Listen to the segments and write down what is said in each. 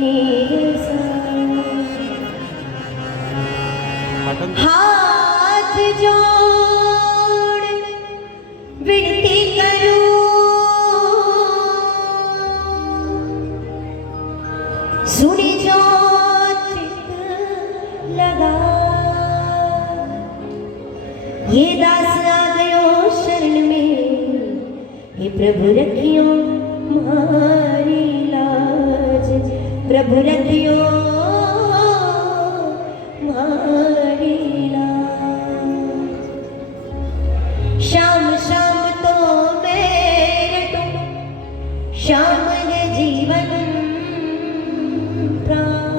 मेरे साथ। हाथ जोड़ विनती करूं, सुनी जो चित लगा, ये दास आ गयो शरण में, हे प्रभु रखियो मारी लाज, प्रभु रखियो मारी लाज। शाम शाम तो मेरे तुम, शाम है जीवन प्राण,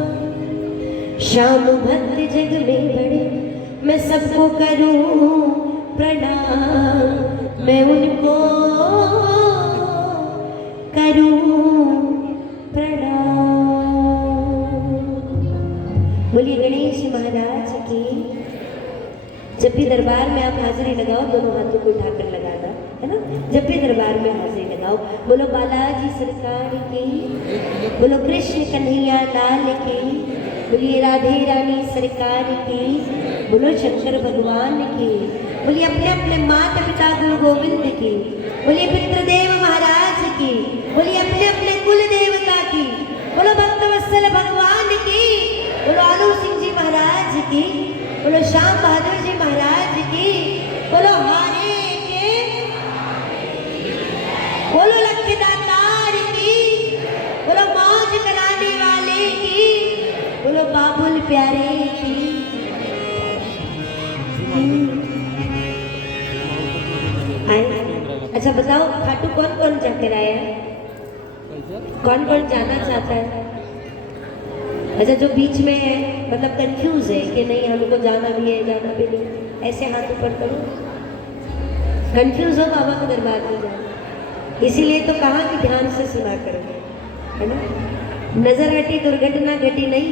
शाम भक्त जग में बड़े, मैं सबको करूं प्रणाम, मैं उनको करूं प्रणाम। बोलिए गणेश महाराज की। जब भी दरबार में आप हाजिरी लगाओ, दोनों हाथों को उठाकर लगाना, है ना। जब भी दरबार में हाजिरी लगाओ, बोलो बालाजी सरकार की, बोलो कृष्ण कन्हैया लाल की, बोलिए राधे रानी सरकार की, बोलो शंकर भगवान की, बोलिए अपने अपने माता पिता गुरु गोविंद की, बोलिए पितृदेव महाराज की, बोलिए अपने अपने कुल देवता की, बोलो भक्तवत्सल भगवान की, बोलो आलू सिंह जी महाराज की, बोलो श्याम बहादुर जी महाराज की, बोलो हारे के, बोलो लक्ष्य दातार की, बोलो मौज कराने वाले की, बोलो बाबुल प्यारे की। अच्छा बताओ, खाटू कौन कौन जाकर आया है? कौन कौन जाना चाहता है? अच्छा, जो बीच में है, मतलब कंफ्यूज है कि नहीं हमको जाना भी है जाना भी नहीं, ऐसे हाथ ऊपर करो। कंफ्यूज हो बाबा के दरबार में जाना, इसीलिए तो कहा कि ध्यान से सुना करो, है ना। नजर हटी दुर्घटना घटी नहीं,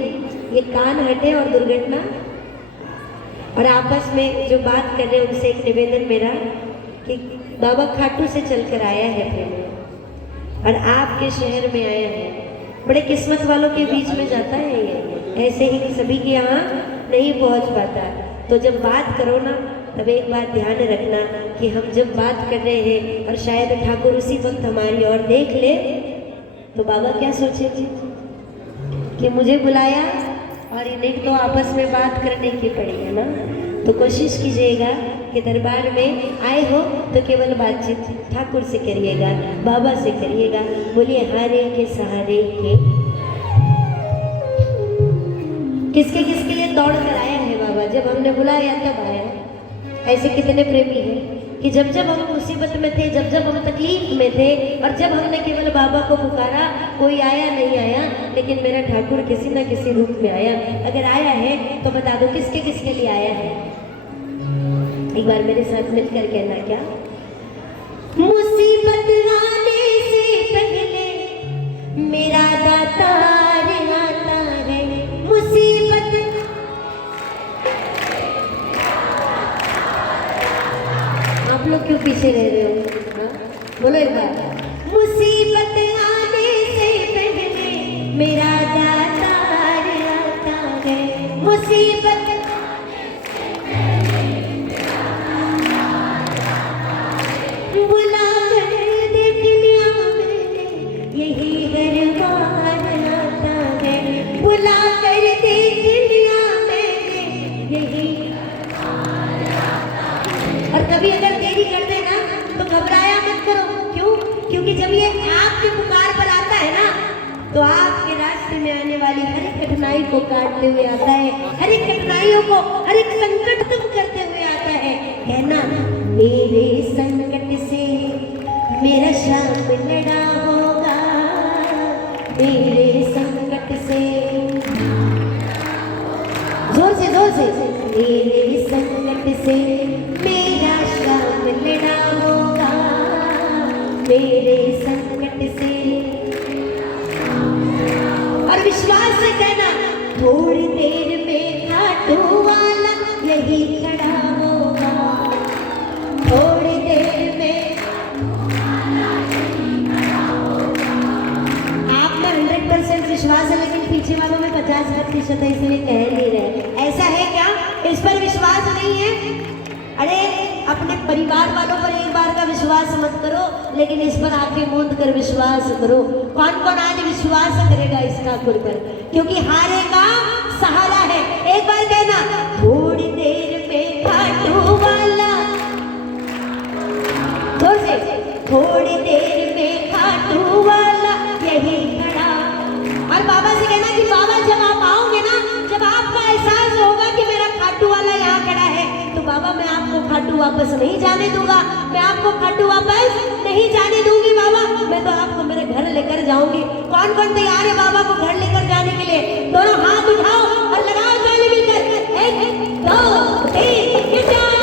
ये कान हटे और दुर्घटना। और आपस में जो बात कर रहे हैं उनसे एक निवेदन मेरा कि बाबा खाटू से चलकर आया है प्रेम, और आपके शहर में आया है। बड़े किस्मत वालों के बीच में जाता है ये, ऐसे ही सभी के यहाँ नहीं पहुँच पाता। तो जब बात करो ना, तब एक बात ध्यान रखना कि हम जब बात कर रहे हैं और शायद ठाकुर उसी वक्त हमारी ओर देख ले, तो बाबा क्या सोचेंगे कि मुझे बुलाया और इन्हें तो आपस में बात करने की पड़ी, है ना। तो कोशिश कीजिएगा कि दरबार में आए हो तो केवल बातचीत ठाकुर से करिएगा, बाबा से करिएगा। बोलिए हारे के सहारे के। किसके किसके लिए दौड़ कर आया है बाबा? जब हमने बुलाया तब आया। ऐसे कितने प्रेमी हैं कि जब जब हम मुसीबत में थे, जब जब हम तकलीफ में थे, और जब हमने केवल बाबा को पुकारा, कोई आया नहीं आया, लेकिन मेरा ठाकुर किसी न किसी रूप में आया। अगर आया है तो बता दो किसके किसके लिए आया है। एक बार मेरे साथ मिलकर कहना, क्या मुसीबत आने से पहले मेरा दातार आता है। मुसीबत आप लोग क्यों पीछे रह रहे हो? हाँ? बोलो एक बार। मुसीबत आने से पहले मेरा दातार आता है। मुसीबत बुला कर देख लिया मैंने, यही दरबार आता है। बुला कर देख लिया मैंने, यही। और कभी अगर देरी कर देना तो घबराया मत करो। क्यों? क्योंकि जब ये आपके पुकार पर आता है ना, तो आपके रास्ते में आने वाली हर एक कठिनाई को काटते हुए आता है, हर एक कठिनाइयों को, हर एक संकट खत्म करते हुए आता है। कहना, मेरे संकट से मेरा श्याम लड़ा होगा, मेरे संकट से, जोर से मेरे संकट से मेरा श्याम लड़ा होगा, मेरे संकट से। और विश्वास से कहना, थोड़ी देर में खाटू वाला यही खड़ा होगा, थोड़ी देर में। आप में 100% विश्वास है, लेकिन पीछे वालों में 50% है, इसलिए कह नहीं रहे। ऐसा है क्या? इस पर विश्वास नहीं है? अरे अपने परिवार वालों पर एक बार का विश्वास मत करो, लेकिन इस पर आंखें मूंद कर विश्वास करो। कौन कौन आज विश्वास करेगा इस ठाकुर पर? क्योंकि हारे का सहारा है। एक बार कहना, थोड़ी देर में खाटू वाला, जोर से, थोड़ी देर में खाटू वाला यही खड़ा। और बाबा से कहना कि बाबा जब आप आओगे ना, जब आपका एहसास होगा कि मेरा खाटू वाला यहाँ खड़ा है, तो बाबा मैं आपको खाटू वापस नहीं जाने दूंगा, मैं आपको खाटू वापस नहीं जाने दूंगी बाबा, मैं तो आपको मेरे घर लेकर जाऊंगी। कौन कौन तैयार है बाबा को घर लेकर जाने के लिए? दोनों हाथ उठाओ और लगाओ ताली मिलकर। 1 2 3 4।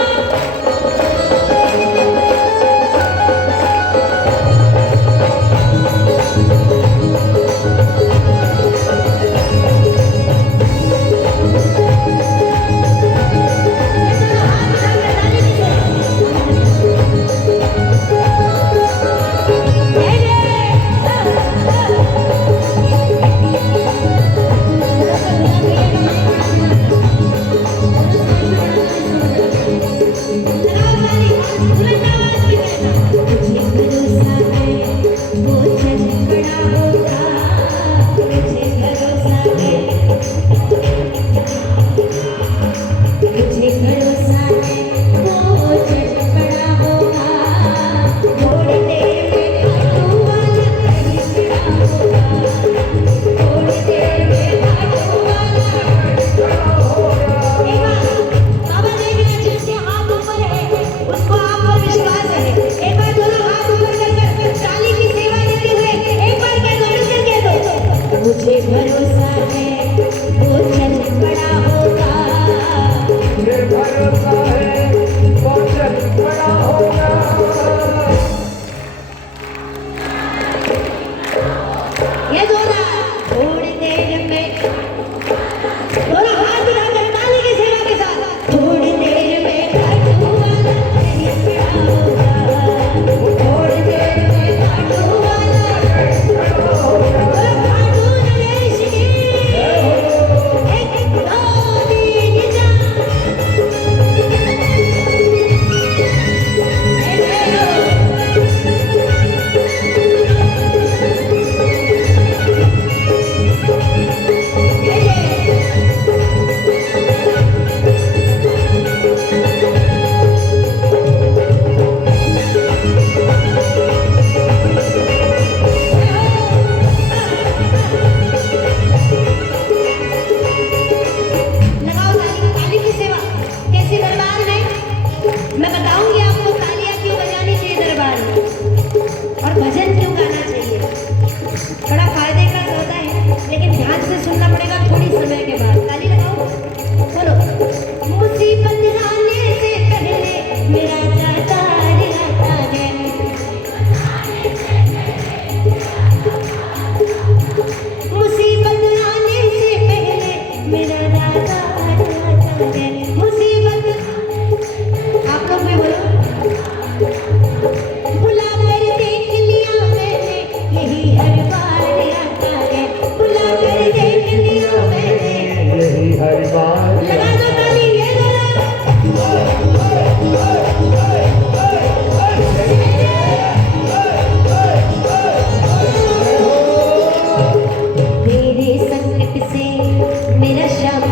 मेरा श्याम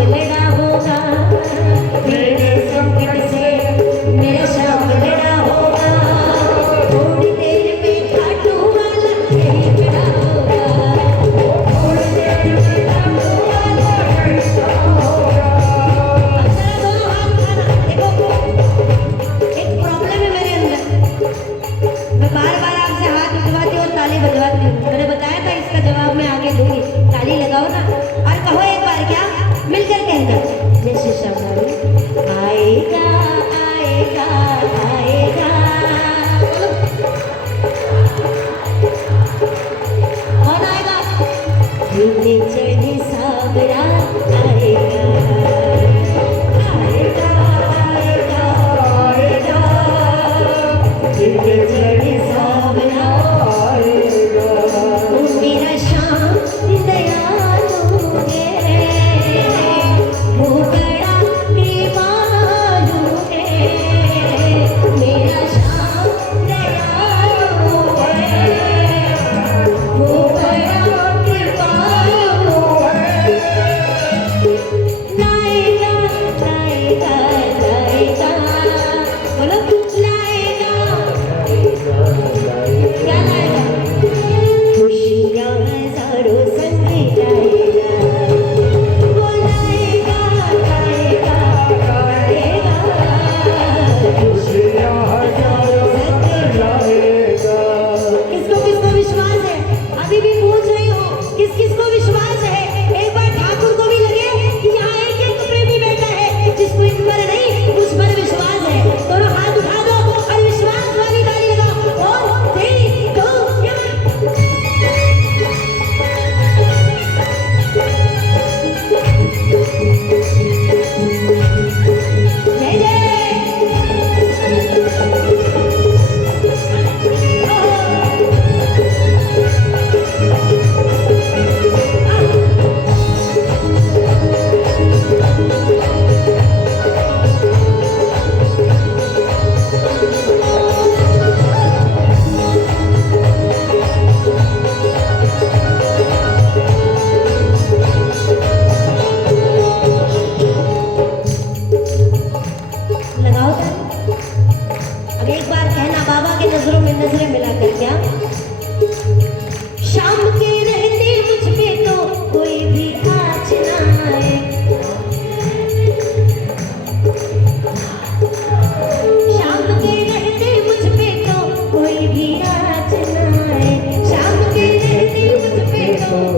दयालु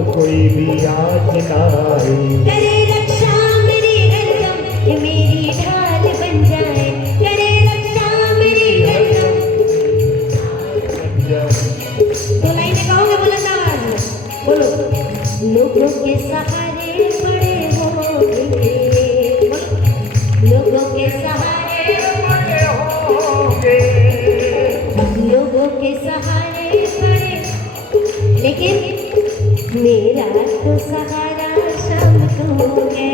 कोई भी आँच ना आए। करे रक्षा मेरी हरदम, ये मेरी ढाल बन जाए। करे रक्षा मेरी हरदम। तो लाइनें गाओगे बुलंद आवाज में, बोलो। लोगों के सहारे बड़े होंगे, लोगों के सहारे बड़े होंगे, लोगों के सहारे बड़े, लेकिन मेरा तो सहारा शाम को है।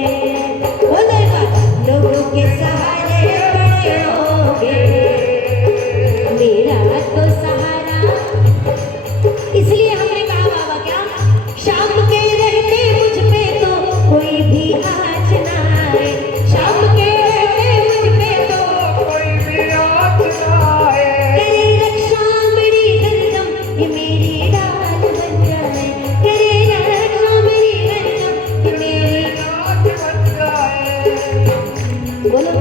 बोलो एक बार, लोगों के सहारे बड़े होंगे, मेरा तो सहारा। इसलिए हमने कहा बाबा क्या, शाम के रहते मुझ पे तो कोई भी आँच ना आए। शाम के रहते मुझ पे तो कोई भी आँच ना आए। करे रक्षा मेरी हरदम, ये मेरी ढाल बन जाए। करे रक्षा मेरी हरदम, ये मेरी आँच बन जाए। बोलो।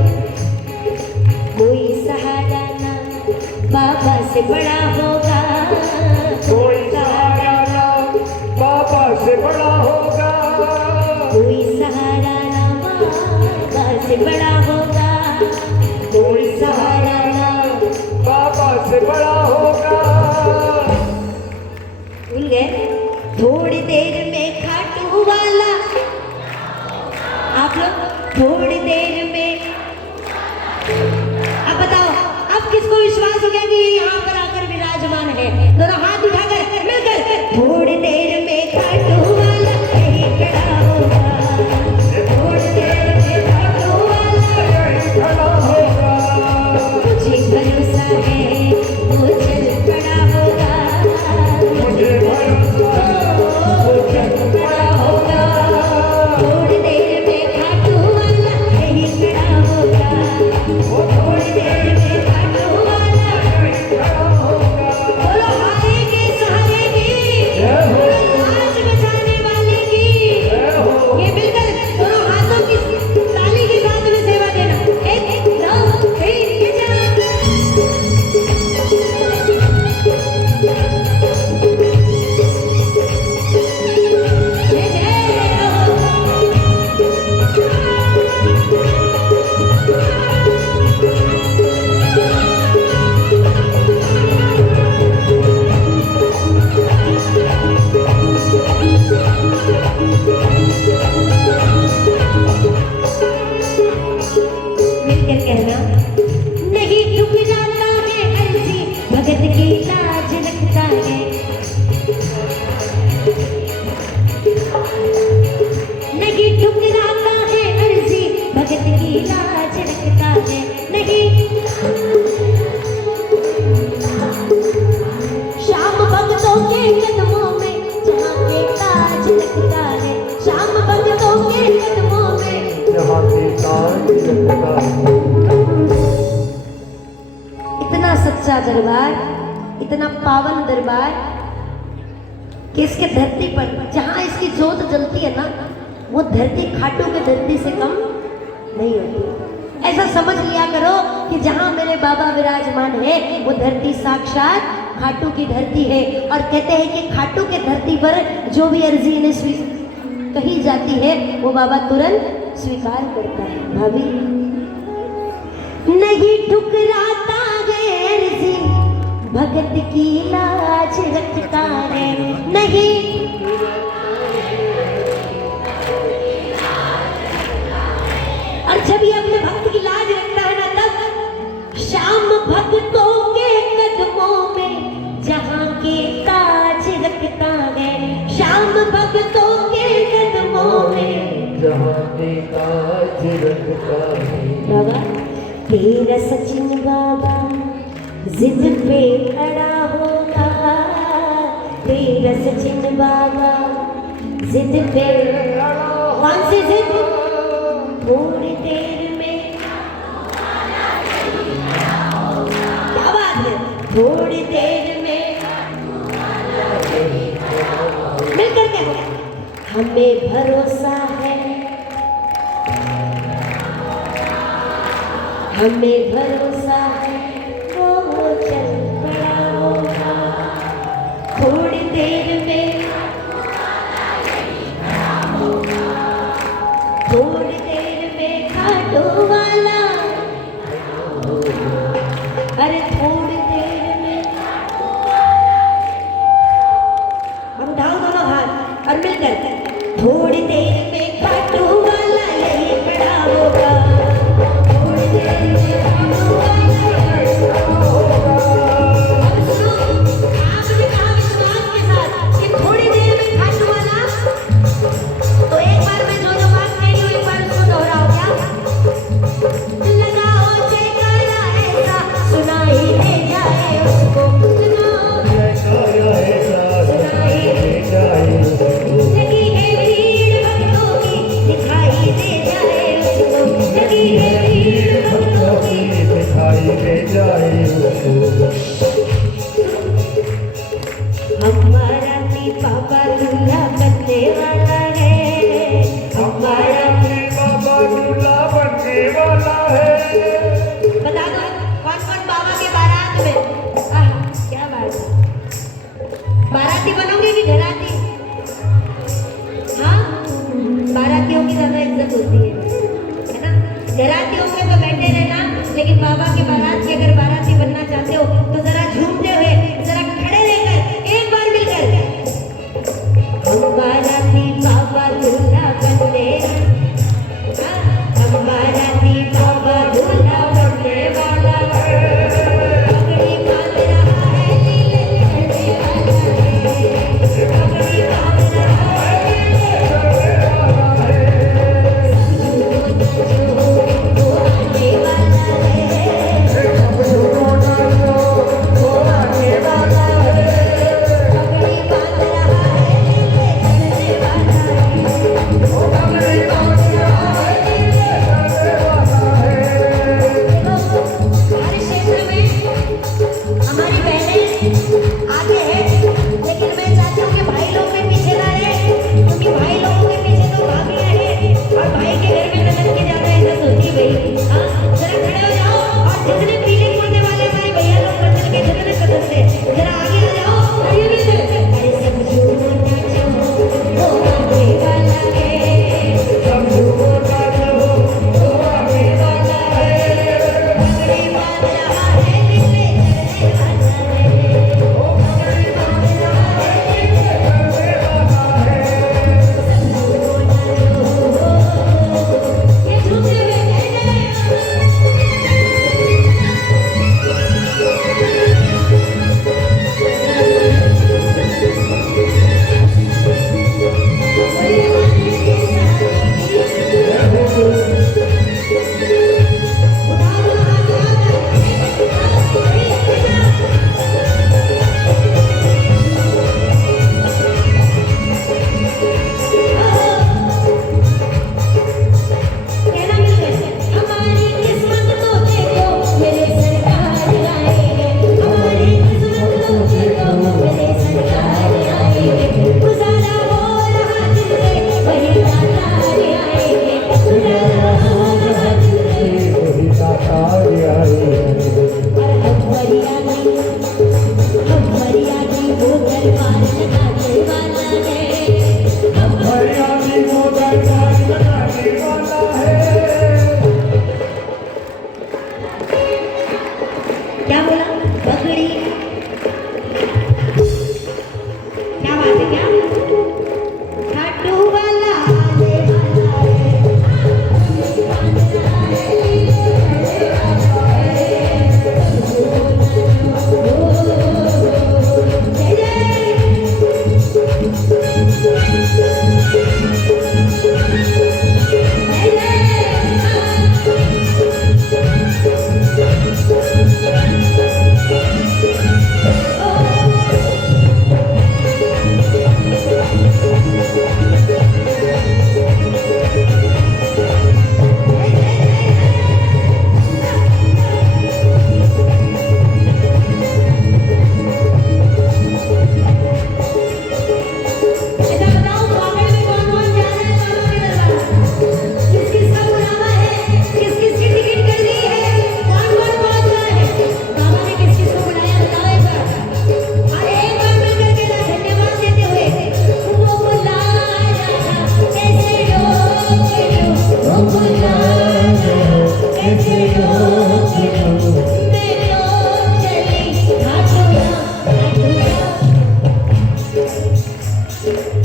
कोई सहारा ना बाबा से बड़ा होगा, कोई सहारा ना बाबा से बड़ा होगा। कोई सहारा ना बाबा से बड़ा होगा, कोई सहारा ना। बाबा से बड़ा होगा। भूल गए? थोड़ी देर में खाटू वाला, आप लोग थोड़ी देर में, अब बताओ, अब किसको विश्वास हो गया कि ये यहाँ पर आकर विराजमान है? दोनों हाथ उठाकर मिलकर, थोड़ी देर में खाटू वाला यहीं खड़ा होगा, थोड़ी देर में खाटू वाला यही खड़ा होगा। मुझे भरोसा है वो चल पड़ा होगा, मुझे भरोसा वो चल पड़ा होगा। थोड़ी देर में खाटू वाला यहीं खड़ा होगा, थोड़ी देर में खाटू वाला। बोलो हारे के सहारे की, लाज बचाने वाले की। ये मिलकर दोनों हाथों की ताली के साथ में सेवा देना। एक दो तीन जय जय हो। मिलकर कहना, नहीं ठुकराता है अर्जी, भगत की लाज रखता है। नहीं ठुकराता है अर्जी, भगत की लाज रखता है। नहीं श्याम भक्तों के कदमों में जहाँ के ताज लगता है, श्याम भक्तों के कदमों में। जहाँ के ताज लगता है। इतना सच्चा दरबार, इतना पावन दरबार कि इसके धरती पर जहाँ इसकी जोत जलती है ना, वो धरती खाटू के धरती से कम नहीं होती। ऐसा समझ लिया करो कि जहाँ मेरे बाबा विराजमान है वो धरती साक्षात खाटू की धरती है। और कहते हैं कि खाटू के धरती पर जो भी अर्जी इन्हें कही जाती है वो बाबा तुरंत स्वीकार करता है। भाभी नहीं ठुकराता है अर्जी, भगत की लाज रखता है। नहीं और जब ये अपने भक्त की लाज रखता है ना, तब श्याम भक्तों के कदमों में जहाँ के ताज रखता है। श्याम भक्तों के कदमों में जहाँ के ताज रखता है। बाबा तेरा सचिन बाबा जिद पे खड़ा होगा, तेरा सचिन बाबा जिद पे। कौन सी जिद? थोड़ी देर में, क्या बात है, थोड़ी देर में मिलकर कहो, हमें भरोसा है, हमें भरोसा है वो चल पड़ा होगा। थोड़ी देर में बार मिलकर थोड़ी देर में खाटू वाला यही खड़ा होगा थोड़ी देर में खाटू वाला यही खड़ा होगा अब सुनो आपने कहा विश्वास के साथ कि थोड़ी देर में खाटू वाला तो एक बार मैं जो जो बात कही हूँ एक बार उसको दोहराओ क्या लगाओ जयकारा ऐसा सुनाई दे जाए उसको लगाओ जयकारा ऐसा सुनाई दे जाए उसको। लगी है भीड़ भक्तों की दिखाई दे जाए उसको लगी है भीड़ भक्तों की दिखाई दे जाए उसको। हमारा भी पापा दूल्हा बनने वाला है हमारा भी बाबा दूल्हा बनने वाला है। बता दो कौन कौन बाबा के बारात में आहा क्या बात है बाराती बनोगे कि घराती हाँ बारातियों की ज्यादा इज्जत होती है ना घराती होंगे तो बैठे रहना लेकिन बाबा की बारात की अगर बाराती बनना चाहते हो तो जरा झूमते हुए जरा खड़े रहकर एक बार मिलकर हमारा भी बाबा दूल्हा बनने हमारा भी बाबा दूल्हा बनने वाला है पगड़ी बांध रहा है नीले चढ़ने वाला है पगड़ी बांध रहा है वो आने वाला है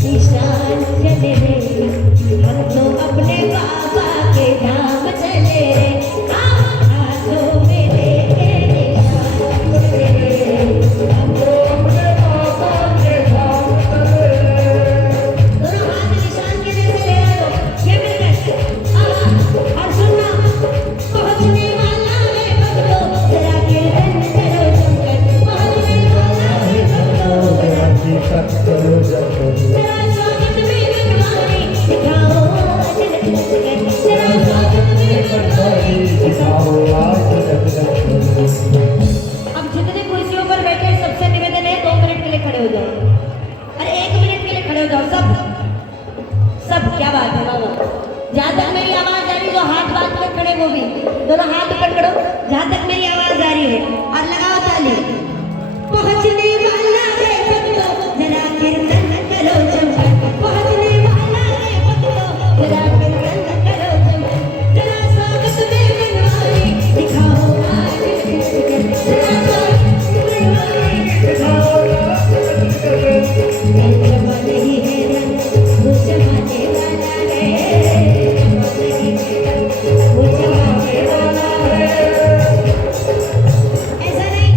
निशान चले रे, हम तो अपने बाबा के धाम चले रे, हाथों में लेके निशान चले रे, हम तो अपने बाबा के धाम चले रे। दोनों हाथ निशान के जैसे ले रहे हो, ये मिलकर और सुनना, पहुंचने वाला है भक्तों, जरा कीर्तन करो जमकर, पहुंचने वाला है भक्तों, जरा कीर्तन करो जमकर, जरा स्वागत में गणवारी दिखाओ आज नचकर, जरा स्वागत में गणवारी दिखाओ आज जगदम्बा। अब जितने कुर्सियों पर बैठे हैं, सबसे निवेदन है 2 मिनट के लिए खड़े हो जाओ। अरे 1 मिनट के लिए खड़े हो जाओ सब सब। क्या बात है बाबा, जहाँ तक मेरी आवाज आ रही, जो हाथ बात में खड़े वो भी दोनों हाथ ऊपर करो, जहाँ तक मेरी आवाज आ रही है, और लगाओ ताली। पहुंचने वाला है भक्तों, जरा कीर्तन करो जमकर, पहुंचने वाला है भक्तों, जरा कीर्तन करो जमकर, जरा स्वागत में गणवारी दिखाओ आज नचकर, जरा स्वागत में गणवारी दिखाओ आज जगदम्बा। जमा नहीं है रंग, वो जमाने वाला है, जमा नहीं है रंग, वो जमाने वाला है। ऐसा नहीं,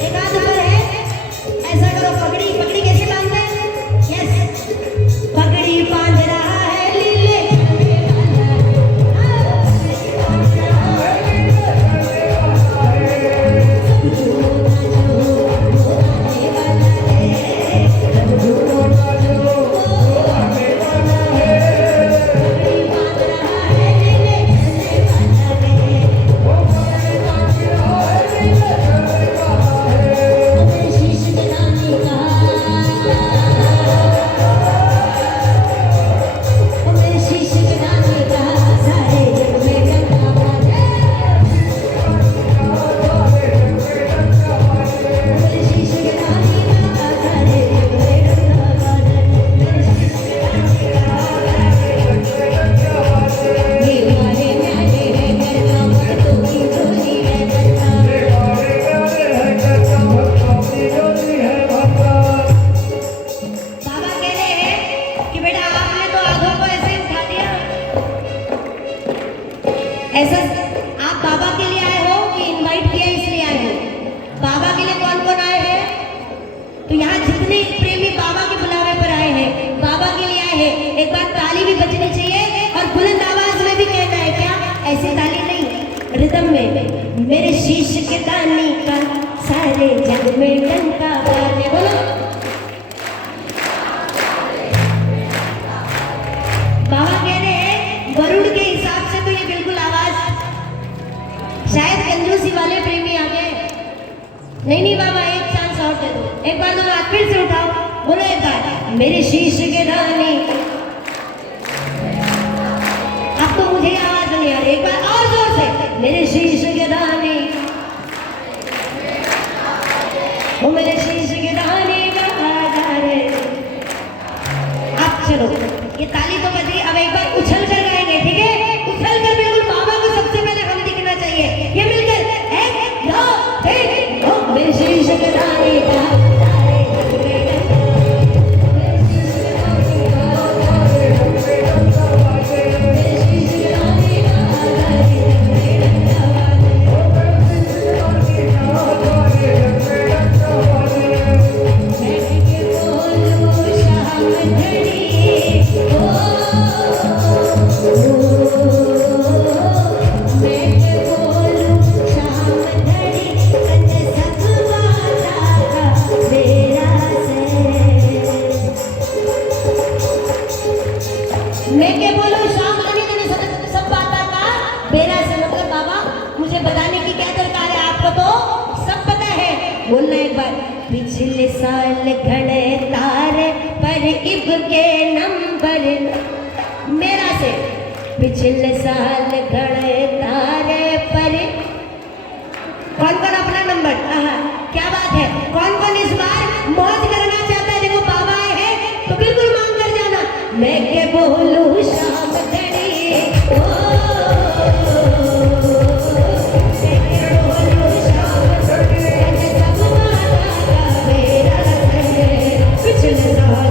एक हाथ ऊपर है, ऐसा करो, पगड़ी पगड़ी कैसे बांधते हैं? यस, पगड़ी बांध रहा है लीले करने वाला, पगड़ी बांध रहा है लीले करने वाला है, सब झूठो नाचो वो आने वाला है, सब झूठो नाचो वो आने वाला है, पगड़ी बांध रहा है लीले करने वाला है, वो पगड़ी बांध रहा है लीले करने वाला है। अपने शीश जलाने का, अपने शीश जलाने का, सारे जग में डंका बाजे, अपने शीश जलाने का, सारे जग में डंका बाजे, ये हमारे न्यारे है करता, भक्तों की जोड़ी है करता। बाबा कह रहे हैं कि बेटा आपने तो आंखों को ऐसे उठा दिया, ऐसा आप बाबा के लिए आए हो कि इनवाइट किया इसलिए आए हो? बाबा के लिए कौन कौन आए हैं? तो यहाँ जितने प्रेमी बाबा के बुलावे पर आए हैं, बाबा के लिए आए हैं, एक बार ताली भी बजनी चाहिए और बुलंद आवाज में भी कहना है। क्या ऐसी ताली नहीं, रिदम में, मेरे शीश के दानी का सारे जग में डंका बाजे, बोलो। बाबा कह रहे हैं वरुण के हिसाब से तो ये बिल्कुल आवाज, शायद कंजूसी वाले प्रेमी आ गए। नहीं बाबा, एक चांस और दे दो, एक बार दोनों हाथ फिर से उठाओ, बोलो एक बार, मेरे शीश के दानी। अब तो मुझे आवाज नहीं आ रही, एक बार और जोर से, मेरे शीश के दानी, वो मेरे शीश के दानी का आधार है। अब चलो, ये ताली तो बज रही, अब एक बार उछल कर गाएंगे, ठीक है? उछल कर बिल्कुल बाबा को सबसे पहले हम दिखना चाहिए, ये मिलकर 1 2 3 ओ मेरे शीश के दाने का सारे जग में डंका, मेरे शीश के दाने का सारे जग में डंका बाजे, मेरे शीश के दाने का सारे जग में डंका बाजे, बैठ के बोलो शाम घड़ी, ओ मैं के बोलूं शाम घड़ी, कन सब वाला था मेरा से, मैं के बोलूं शाम घड़ी, कन सब बाता का मेरा से, मतलब बाबा मुझे बताने की क्या दरकार है, आपको तो सब पता है। बोलना एक बार, पिछले साल घड़े तारे पर इब के नंबर मेरा से, पिछले साल घड़े तारे पर, कौन कौन अपना नंबर, क्या बात है, कौन कौन इस बार मौज करना चाहता है? देखो बाबा आए हैं तो बिल्कुल मांग कर जाना, मैं के बोलूं शाम घड़ी, ओ मैं के बोलूं शाम घड़ी, सब वाला का मेरा से, पिछले साल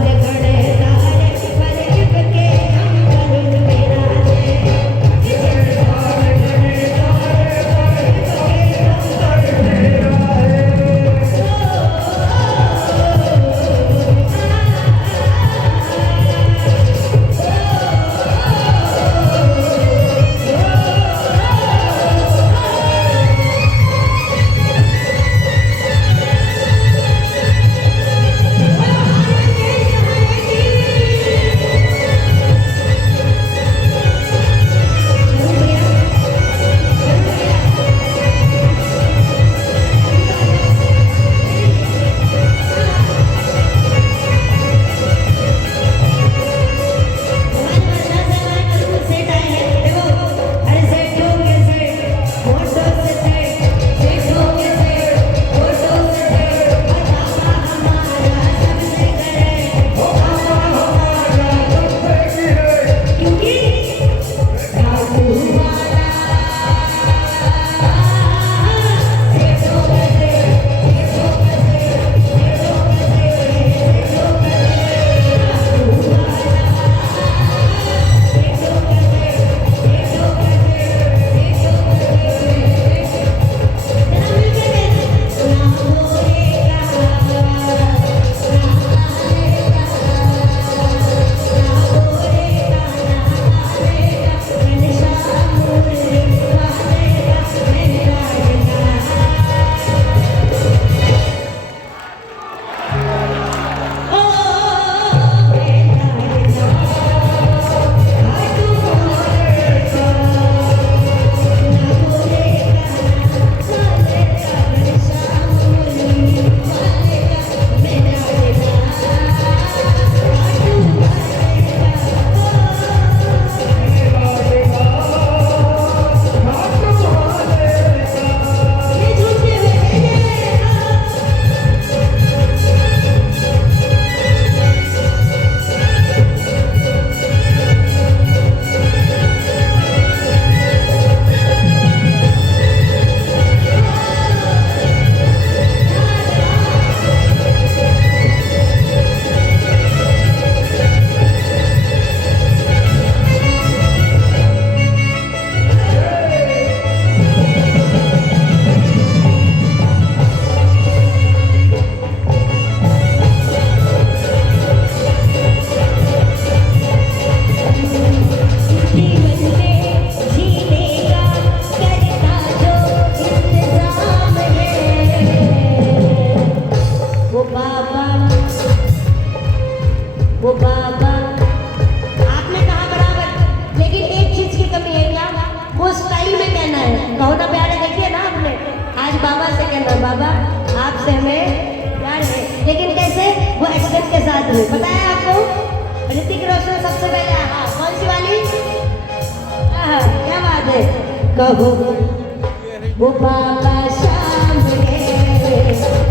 वो बाबा आपने कहा बराबर, लेकिन एक चीज की कमी है क्या? वो स्टाइल में कहना है। कहो ना प्यारे, देखिए ना आपने आज बाबा से कहना बाबा आपसे हमें प्यार है, लेकिन कैसे? वो एक्सेंट के साथ में। पता है आपको ऋतिक रोशन सबसे पहले हाँ कौन सी वाली? क्या बात है, कहो वो बाबा शाम है,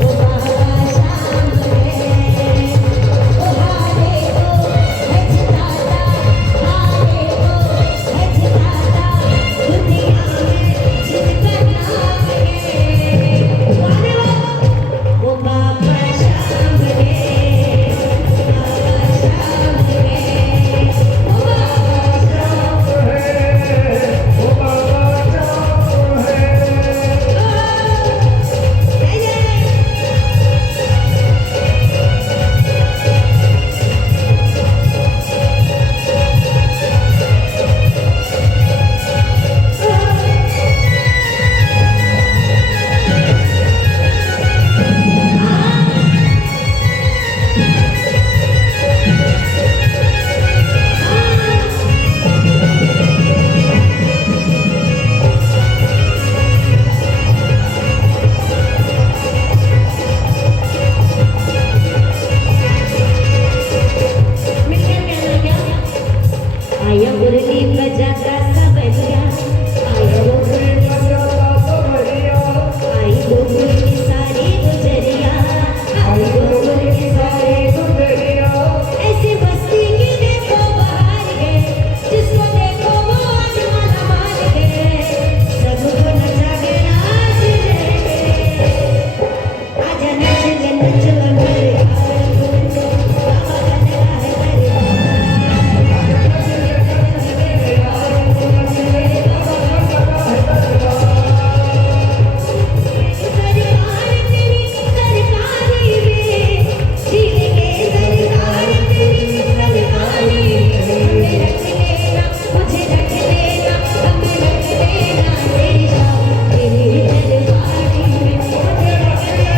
वो बाबा शाम है, वो हारे को है जिताता, हारे को है जिताता, दुनिया में जिसका नाम है, वो बाबा शाम है, वो बाबा शाम है, वो बाबा शाम वो बाबा चाँद है। आया मुरली बजाता सबरिया, आया मुरली बजाता सबरिया, आई गोकुल की सारी गुजरिया, आई गोकुल की सारी सुंदरिया, ऐसी बस्ती की देखो बहार है, जिसको देखो वो आज माला मार है, सबको नचा के नाच रहे, आजा नच ले नच ले मेरे बाबा का नया है सरकार तेरी सरकारी में, जीने सरकार तेरी सरकारी में, मुझे रख लेना, हमें रख लेना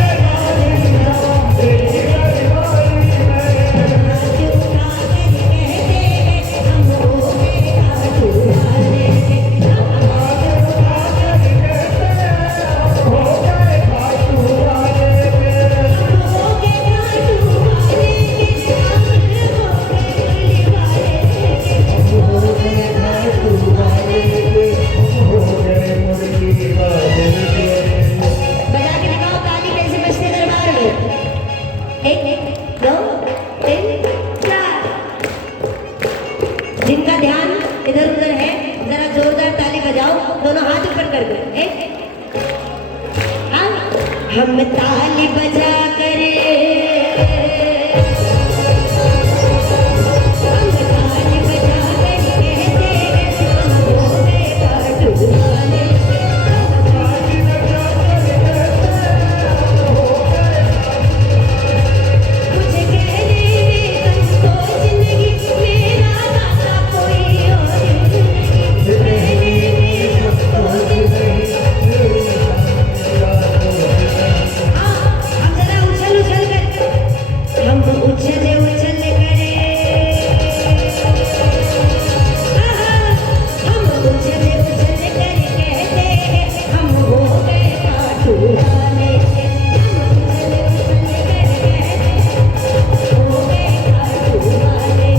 तेरी शाम तेरी दरबारी में, मुझे रख लेना तेरी शाम तेरी दरबारी में, क्यों का कहते हैं हम हो गए काटू वाले, बजा के दिखाओ ताली कैसे बजते दरबार में। एक दो तीन चार। जिनका ध्यान इधर उधर है जरा जोरदार ताली बजाओ, दोनों हाथ ऊपर कर दो। एक हाँ? हम ताली बजा करे, हम ताली बजा कर कहते हैं हम हो गए काटू वाले, मुझे कहने में तुमको जिंदगी मेरा दाता कोई और नहीं, कहने में तुमको जिंदगी। हाँ, हम जरा उछल उछल कर, हम उछल उछल करे, हम उछल उछल कर कहते हैं हम हो गए काटू वाले, हम उछल उछल कर कहते हो गए काटू वाले,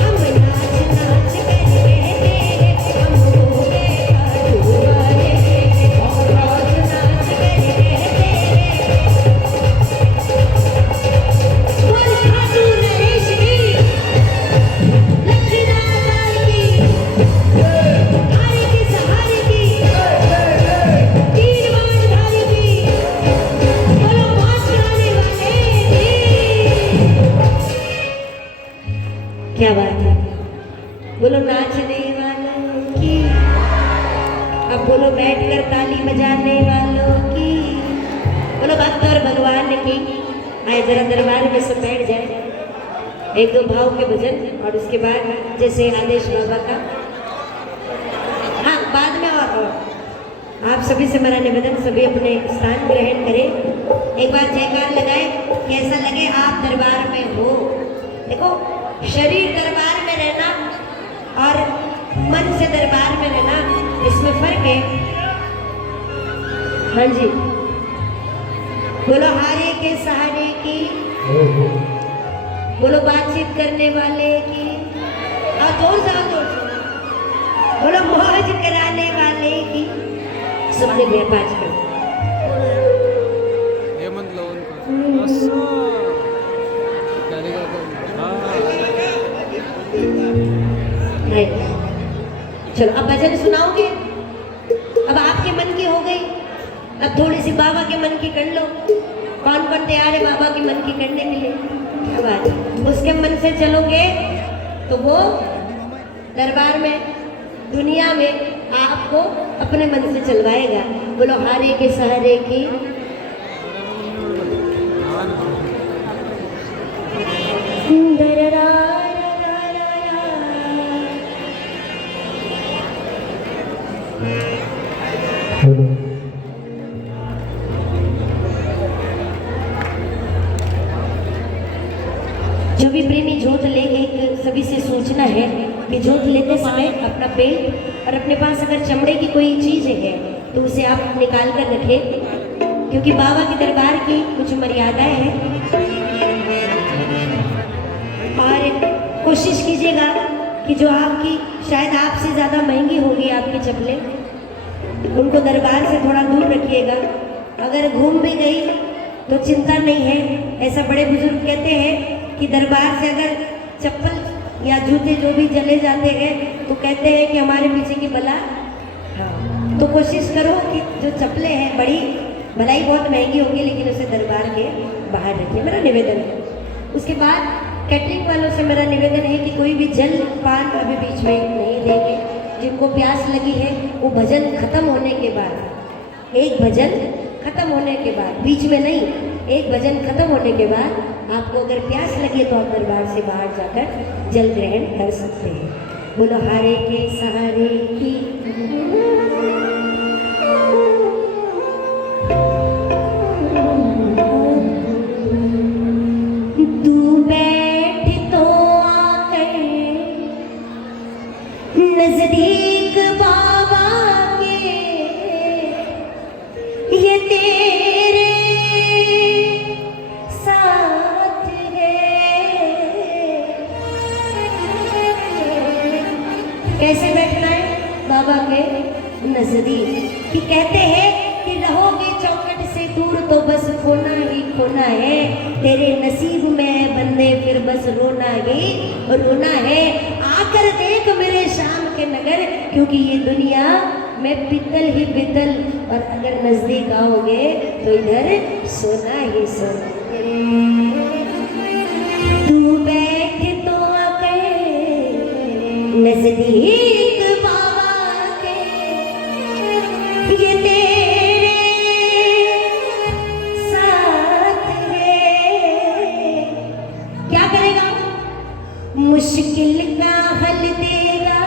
हम नाच नाच कर कहते हैं हम हो गए काटू वाले, हम नाच नाच कर कहते हैं बोल खाटू नरेश की, लक्ष्मीनारायण की, हारे की सहारे की, तीन बाणधारी की, बोलो पाँच गाने वाले की। क्या बात है, बोलो नाचने वालों की, अब बोलो बैठकर ताली बजाने वालों की, बोलो भक्त और भगवान की। आए जरा दरबार में सब बैठ जाए, एक दो भाव के भजन और उसके बाद जैसे आदेश बाबा का, हाँ बाद में और आप सभी से मेरा निवेदन, सभी अपने स्थान ग्रहण करें, एक बार जयकार लगाए, कैसा लगे आप दरबार में हो। देखो शरीर दरबार में रहना और मन से दरबार में रहना, इसमें फर्क है। हाँ जी, बोलो हारे के सहारे की, बोलो बातचीत करने वाले की, जोर से बोलो मौज कराने वाले की। सबने दिया 5 कर चलो अब भजन सुनाओगे। अब आपके मन की हो गई, अब थोड़ी सी बाबा के मन की कर लो। कौन कौन तैयार है बाबा के मन की करने के लिए? क्या बात है। उसके मन से चलोगे तो वो दरबार में, दुनिया में आपको अपने मन से चलवाएगा। बोलो हारे के सहारे की, जो भी प्रेमी जोत ले, एक सभी से सोचना है कि जोत लेते समय अपना पेट और अपने पास अगर चमड़े की कोई चीज़ है तो उसे आप निकाल कर रखें, क्योंकि बाबा के दरबार की कुछ मर्यादाएं हैं। और कोशिश कीजिएगा कि जो आपकी शायद आपसे ज़्यादा महंगी होगी आपकी चप्पलें, उनको दरबार से थोड़ा दूर रखिएगा। अगर घूम भी गई तो चिंता नहीं है। ऐसा बड़े बुजुर्ग कहते हैं कि दरबार से अगर चप्पल या जूते जो भी जले जाते हैं तो कहते हैं कि हमारे पीछे की बला। हाँ, तो कोशिश करो कि जो चप्पलें हैं, बड़ी भलाई बहुत महंगी होगी लेकिन उसे दरबार के बाहर रखिए, मेरा निवेदन है। उसके बाद कैटरिंग वालों से मेरा निवेदन है कि कोई भी जल पान अभी बीच में नहीं देंगे। जिनको प्यास लगी है वो भजन खत्म होने के बाद, एक भजन खत्म होने के बाद, बीच में नहीं, एक भजन खत्म होने के बाद आपको अगर प्यास लगे तो आप दरबार से बाहर जाकर जल ग्रहण कर सकते हैं। बोलो हारे के सहारे की, तू बैठ तो आकर नजदीक बाबा के, ये तेरे साथ है। कैसे बैठना है बाबा के नजदीक? कि कहते हैं कि रहोगे चौखट से दूर तो बस खोना ही खोना है। तेरे नसीब में बंदे फिर बस रोना ही रोना है। आकर देख मेरे शाम के नगर, क्योंकि ये दुनिया में पितल ही पितल, और अगर नजदीक आओगे तो इधर सोना ही सोना। तू बैठ तो आकर नजदीक बाबा के, ये तेरे साथ है। क्या करेगा? मुश्किल का हल देगा,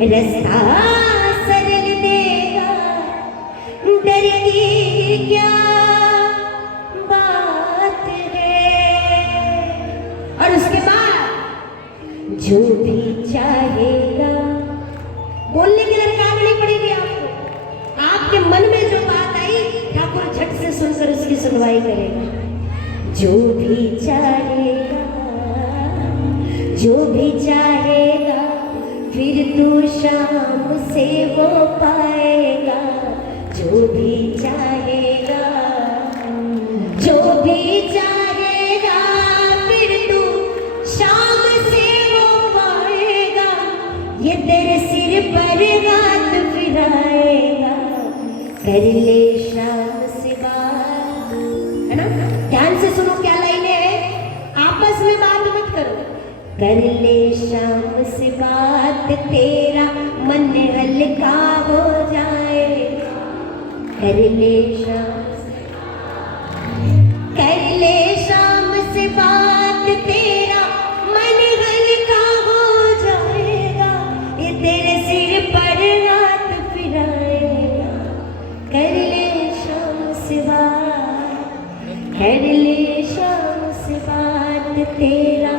रास्ता सरल देगा। डर की क्या बात है? और उसके बाद जो भी चाहेगा, बोलने की दरकार नहीं पड़ेगी आपको। आपके मन में जो बात आई ठाकुर झट से सुनकर उसकी सुनवाई करेगा। जो भी चाहेगा, जो भी चाहेगा, फिर तू शाम से वो पाएगा। जो भी चाहेगा, जो भी चाहेगा, फिर तू शाम से वो पाएगा। ये तेरे सिर पर हाथ फिराएगा। कर ले शाम से बात, है ना? ध्यान से सुनो क्या लाइनें हैं, आपस में बात मत करो। कर ले शाम से बात, तेरा मन हल्का हो जाएगा। कर ले शाम से, कर ले शाम से बात, तेरा मन हल्का हो जाएगा। ये तेरे सिर पर हाथ फिराएगा। कर ले शाम से बात, कर ले शाम से बात, तेरा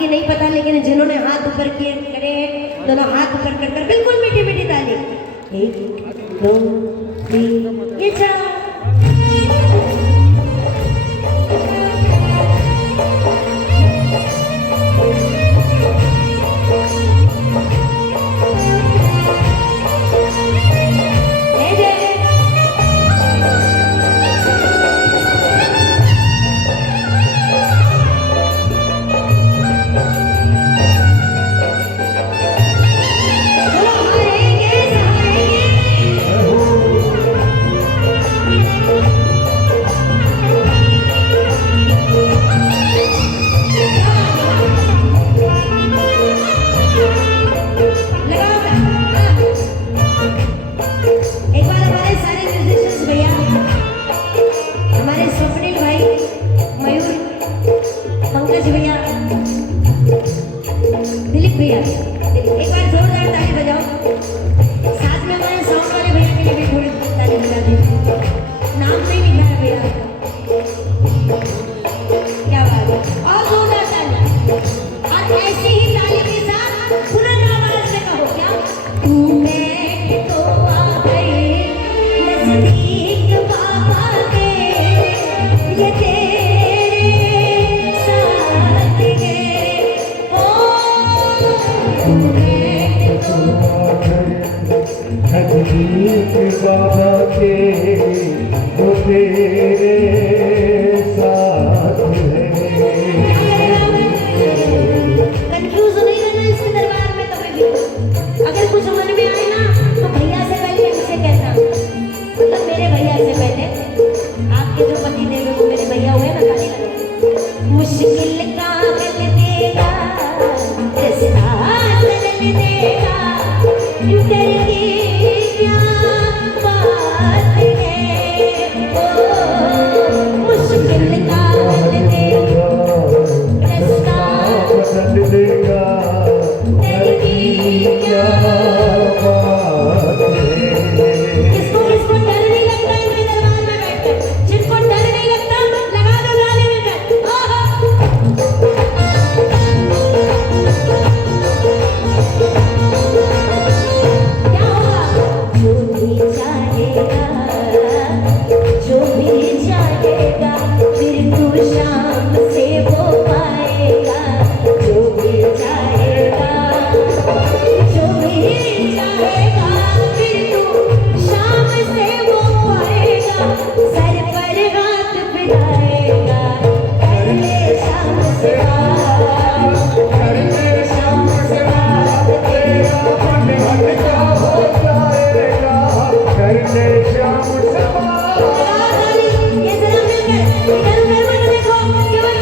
की नहीं पता, लेकिन जिन्होंने हाथ ऊपर किए करे हैं, दोनों हाथ ऊपर कर कर बिल्कुल मीठी मीठी ताली। 1 2 3 ये चार। बाबा के वो तेरे साथ है। कंफ्यूज नहीं रहना इसके दरबार में कभी भी। अगर कुछ मन में आए ना तो भैया से पहले इनसे कहना, मतलब मेरे भैया से पहले। आपके जो पति देव है वो मेरे भैया हुए ना, ताली लगाओ। मुश्किल का हल देगा, रास्ता सरल देगा, डरने क्या बात है, ओ मुश्किल का हल देगा, रास्ता बदल देगा, डरने क्या बात है। किसको किसको डर नहीं लगता इनके दरबार में बैठकर? जिनको डर नहीं लगता लगा दो गाने में कर। क्या होगा? जो भी जाएगा, जो भी जाएगा, फिर तू शाम से वो पाएगा। जो भी जाएगा, जो भी जाएगा, फिर तू शाम से वो पाएगा। सर पर हाथ फिराएगा, कर ले शाम से बात, कर ले शाम से बात, तेरा मन हटका हो जाएगा, कर ले शाम से बात। ये जरा मिलकर इधर उधर मत देखो, केवल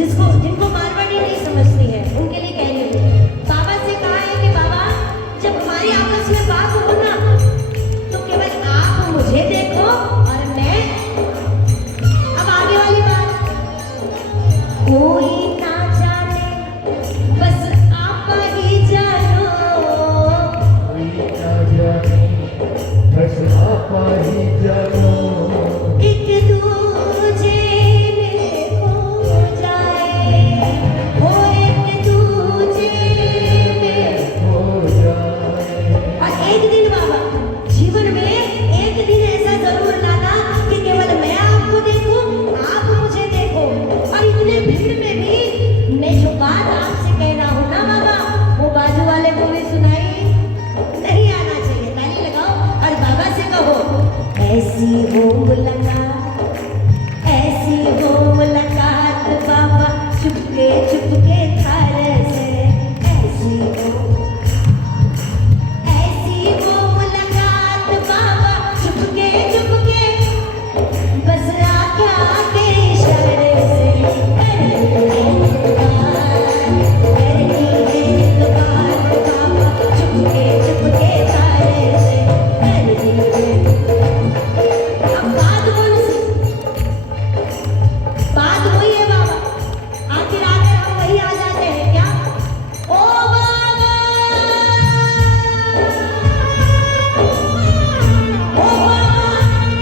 जिनको मारवाड़ी नहीं समझती है उनके लिए कह रही हूँ। बाबा से कहा है कि बाबा जब हमारी आपस में बात हो ना तो केवल आप मुझे देखो और मैं। अब आगे वाली बात, कोई ना जाने बस आप ही जानो, कोई ना जाने बस आप ही जानो, एक दूजे में खो जाए, हो एक दूजे में। हो जाए। और एक दिन बाबा जीवन में एक दिन ऐसा जरूर लाना कि केवल मैं आपको देखूं, आप मुझे देखो। और इतने भीड़ में भी मैं जो बात आपसे कहना हूं ना बाबा, वो बाजू वाले को भी सुनाई नहीं आना चाहिए। ताली लगाओ और बाबा से कहो, ऐसी हो मुलाकात, ऐसी हो मुलाकात बाबा चुपके चुपके थारे से। ऐसी हो मुलाकात बाबा चुपके चुपके, बस आके आके इशारे से। करनी है तो बात बाबा चुपके चुपके थारे से करनी है। अब बात वही है बाबा, आखिर आखिर हम वही आ जाते हैं क्या? ओ बाबा, ओ बाबा,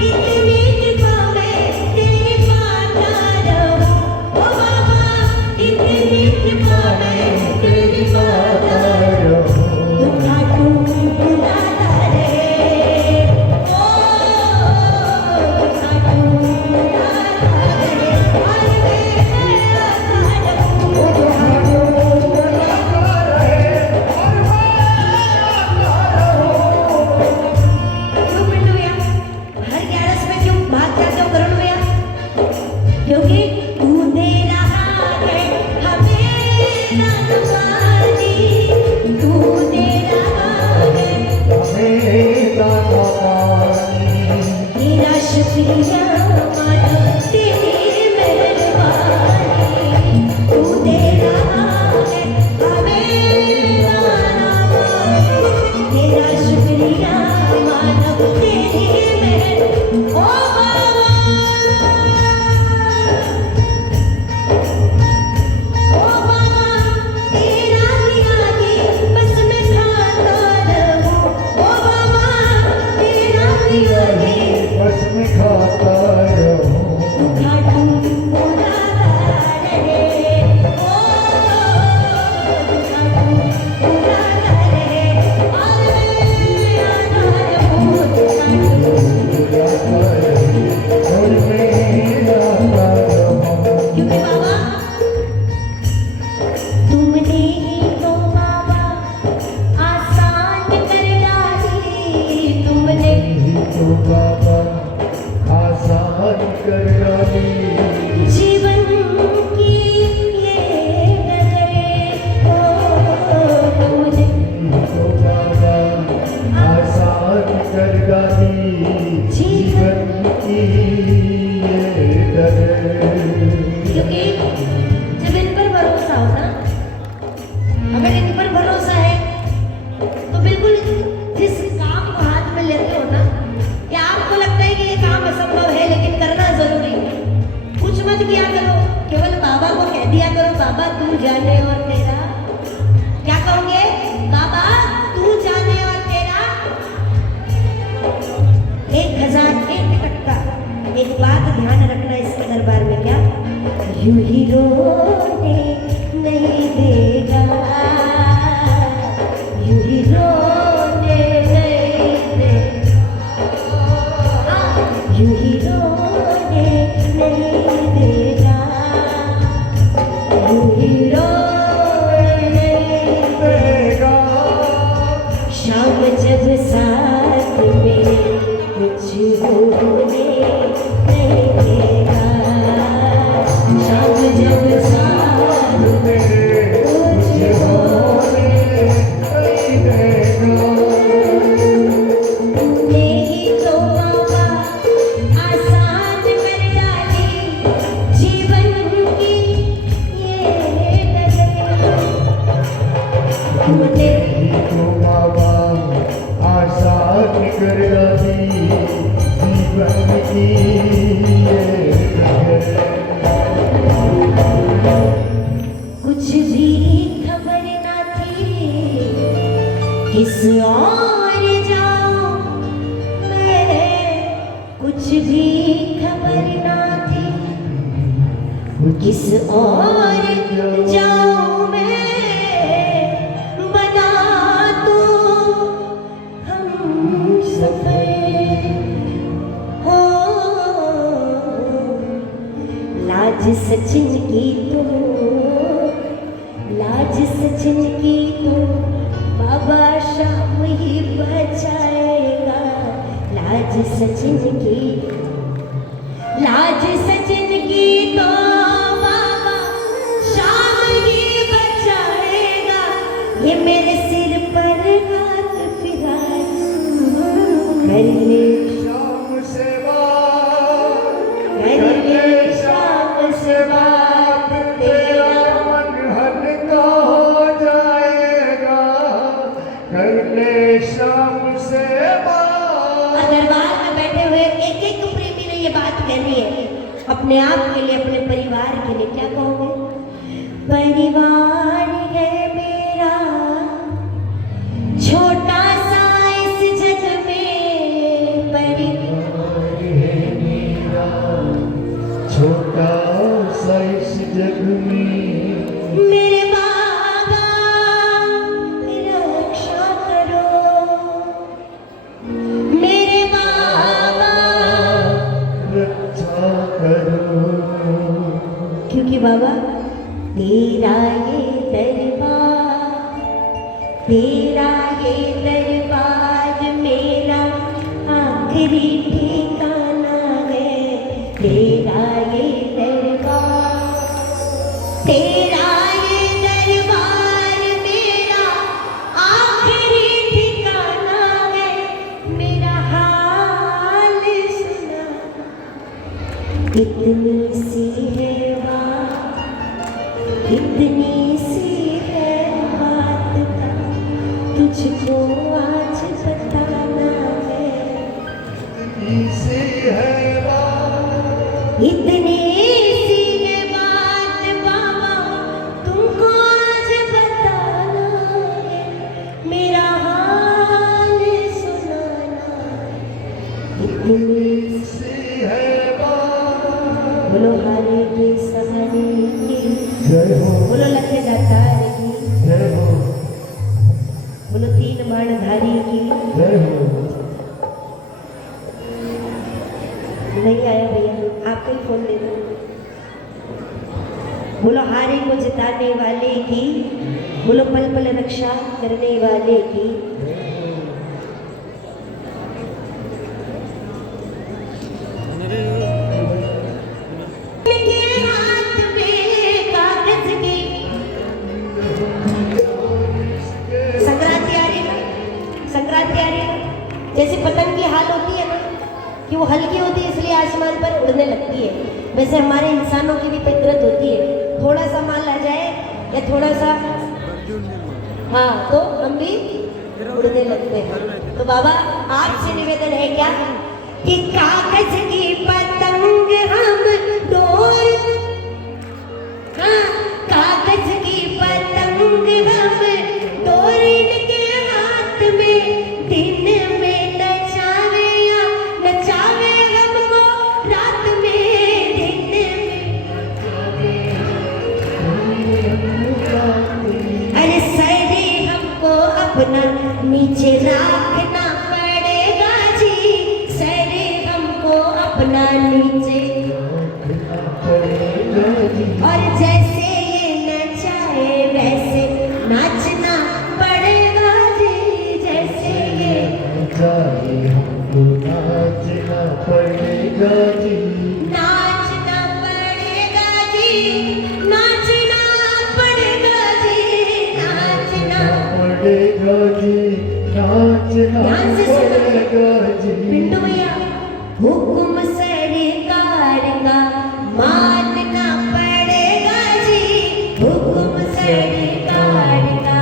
इतनी कृपा में तेरी माता रहूं। ओ बाबा, इतनी कृपा में तेरी माता रहूं। दुखा बुलाता रे, ओ दुखा बुलाता रे, और मैं आता रहूं। क्यों पिंटू भैया, हर 11 में क्यों भाग जाते हो करुण भैया? क्योंकि तू दे रहा है हमें ना नुकसानी, तू दे रहा है मेरा पानी, तेरा शुक्रिया मानो तेरी मेहरबानी, तू दे रहा है हमें ना नुकसानी, तेरा शुक्रिया मानो तेरी मेहरबानी। ओ बाबा, ओ बाबा, तेरा दिया की बस मैं खाता रहूं। ओ बाबा, तेरा दिया की बस में खाता रहूं। घाटू उड़ाता रहे, ओ घाटू उड़ाता रहे, और मैं आता रहूं। घाटू और मेरा रहूं। क्योंकि बाबा तुमने ही तो बाबा आसान कर डाली, तुमने तो बाबा आसान कर डाली, जीवन की ये डगर, ओ तुमने तो बाबा आसान कर डाली, जीवन की ये डगर। क्योंकि जब इन पर भरोसा हो ना, अगर इन पर भरोसा है तो बिल्कुल जिस काम को हाथ में लेते हो ना, या आपको लगता है कि ये काम असंभव है लेकिन करना जरूरी है, कुछ मत किया करो, केवल बाबा को कह दिया करो, बाबा तू जाने और तेरा। क्या कहोगे? बाबा तू जाने और तेरा। 1001 टक्का एक बात ध्यान रखना इसके दरबार में, क्या यूं ही रोने नहीं देगा, यूं ही रोने नहीं देगा, यूं ही रोने नहीं देगा, यूं ही रोने नहीं देगा। शाम जब साथ में कुछ होने नहीं देगा, शाम जब साथ में कुछ होने नहीं देगा। तुमने ही तो बाबा आसान कर डाली जीवन की किस और जाऊं मैं, कुछ भी खबर ना थी। किस और जाऊं मैं, बना तो हम सफर हो। लाज सचिन की तो, लाज सचिन की तो बाबा शाम ही बचाएगा। लाज सचिन की, लाज सचिन की तो बाबा शाम ही बचाएगा। ये मेरे सिर पर हाथ फिराए, कर ले शाम से बात, कर ले शाम से बात, तेरा मन हल्का हो जाएगा। कर ले शाम से बात। दरबार में बैठे हुए एक एक प्रेमी ने ये बात कहनी है अपने आप के लिए, अपने परिवार के लिए। क्या कहोगे? परिवार है मेरा छोटा सा इस जग में, परिवार है मेरा छोटा सा इस जग में। मेरे बाबा रक्षा करो, मेरे बाबा रक्षा करो। क्योंकि बाबा तेरा ये दरबार, तेरा ये दरबार मेरा आखिरी ठिकाना है। तेरा ये दरबार, तेरा ये दरबार मेरा आखिरी ठिकाना है। मेरा हाल सुना, इतनी सी है बात, इतनी सी है बात का तुझको आज बताना है। इसे है बात, इतनी सी है बात बाबा तुमको आज बताना है। मेरा हाल सुनाना है। इतनी इसे है बात। बोलो हारे की सहारे की, जय हो, बोलो लखे दातार की, जय हो, बोलो तीन बाणधारी की। जय हो। नहीं आया भैया, आपको ही फोन दे दो। बोलो हारे को जिताने वाले की, बोलो पल पल रक्षा करने वाले की। इनके हाथ में कागज की, संक्रांति आ रही है, संक्रांति आ रही है। जैसे पतंग की हाल होती है ना कि वो हल्की होती है इसलिए आसमान पर उड़ने लगती है, वैसे हमारे इंसानों की भी फितरत होती है। थोड़ा सा माल आ जाए या थोड़ा सा, हाँ, तो हम भी उड़ने लगते हैं। तो बाबा आपसे निवेदन है क्या कि कागज की पतंग हम डोर, हाँ, कागज की पतंग हम डोर इनके हाथ में, दिन में नचावे या नचावे हमको रात में, दिन में। अरे सरे हमको अपना नीचे रखना पड़ेगा जी, सरे हमको अपना नीचे। और जैसे ये नचाए वैसे नाचना पड़ेगा जी, जैसे ये जाए हमको नाचना पड़ेगा जी। नाचना पड़ेगा जी, नाचना पड़ेगा जी, नाचना पड़ेगा जी, नाचना ध्यान से सुनो। पड़ेगा जी। पिंटू भैया, हुक्म सरकार का मानना पड़ेगा जी, हुक्म सरकार का